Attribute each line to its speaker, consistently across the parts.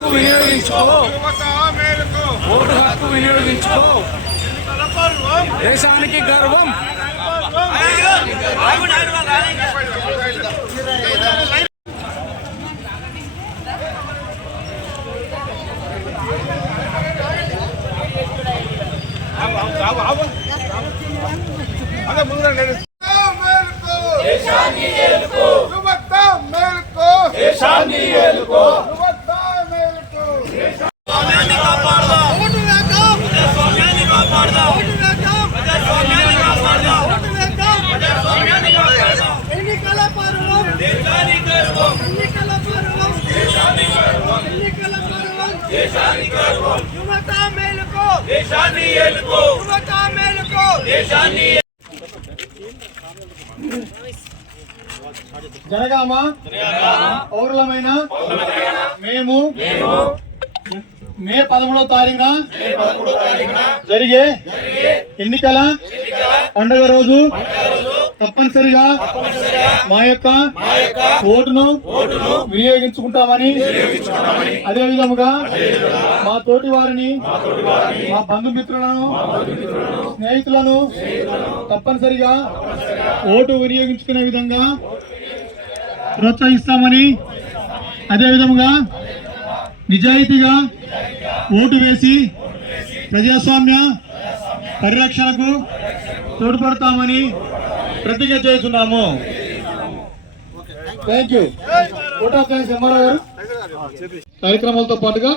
Speaker 1: హక్కు వినియోగించుకో
Speaker 2: యువత మేరకు
Speaker 1: ఓటు హక్కు వినియోగించుకో
Speaker 2: ఎన్నికల పర్వం
Speaker 1: దేశానికి గర్వం
Speaker 2: అదే ముందర నడుస్తూ. యువత మేరకు యువత యువత మేలుకో యువత మేలుకో
Speaker 3: జనగామ పౌరులమైన మేము మే పదమూడో తారీఖున జరిగే ఎన్నికల పండుగ రోజు తప్పనిసరిగా మా యొక్క ఓటును వినియోగించుకుంటామని అదే విధముగా మా తోటి వారిని మా బంధుమిత్రులను స్నేహితులను తప్పనిసరిగా ఓటు వినియోగించుకునే విధంగా ప్రోత్సహిస్తామని అదేవిధముగా నిజాయితీగా ఓటు వేసి ప్రజాస్వామ్య పరిరక్షణకు తోడ్పడతామని ప్రతిజ్ఞ చేస్తున్నాము. థ్యాంక్ యూ కార్యక్రమాలతో పాటుగా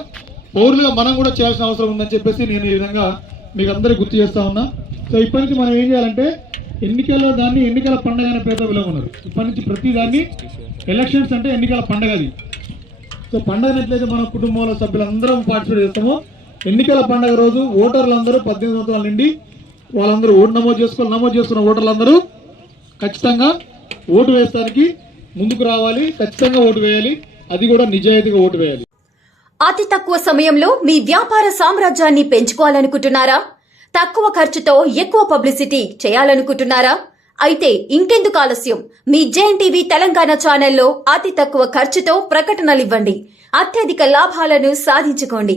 Speaker 3: పౌరులుగా మనం కూడా చేయాల్సిన అవసరం ఉందని చెప్పేసి నేను ఈ విధంగా మీకు అందరికీ గుర్తు చేస్తా ఉన్నా. సో ఇప్పటి నుంచి మనం ఏం చేయాలంటే ఎన్నికల్లో దాన్ని ఎన్నికల పండుగ అనే పేరుతో పిలవన్నారు ఇప్పటి నుంచి ప్రతి దాన్ని ఎలక్షన్స్ అంటే ఎన్నికల పండుగ అది. సో పండుగ ఎట్లయితే మన కుటుంబంలో సభ్యులందరం పార్టిసిపేట్ చేస్తామో ఎన్నికల పండుగ రోజు ఓటర్లందరూ పద్దెనిమిది సంవత్సరాల నుండి వాళ్ళందరూ ఓటు నమోదు చేసుకోవాలి. నమోదు చేసుకున్న ఓటర్లందరూ ఖచ్చితంగా ఓటు వేయడానికి ముందుకు రావాలి ఖచ్చితంగా ఓటు వేయాలి. అది కూడా నిజాయితీగా ఓటు వేయాలి.
Speaker 4: అతి తక్కువ సమయంలో మీ వ్యాపార సామ్రాజ్యాన్ని పెంచుకోవాలనుకుంటున్నారా? తక్కువ ఖర్చుతో ఎక్కువ పబ్లిసిటీ చేయాలనుకుంటున్నారా? అయితే ఇంకెందుకు ఆలస్యం. మీ జేఎన్ టీవీ తెలంగాణ ఛానల్లో అతి తక్కువ ఖర్చుతో ప్రకటనలు ఇవ్వండి. అత్యధిక లాభాలను సాధించుకోండి.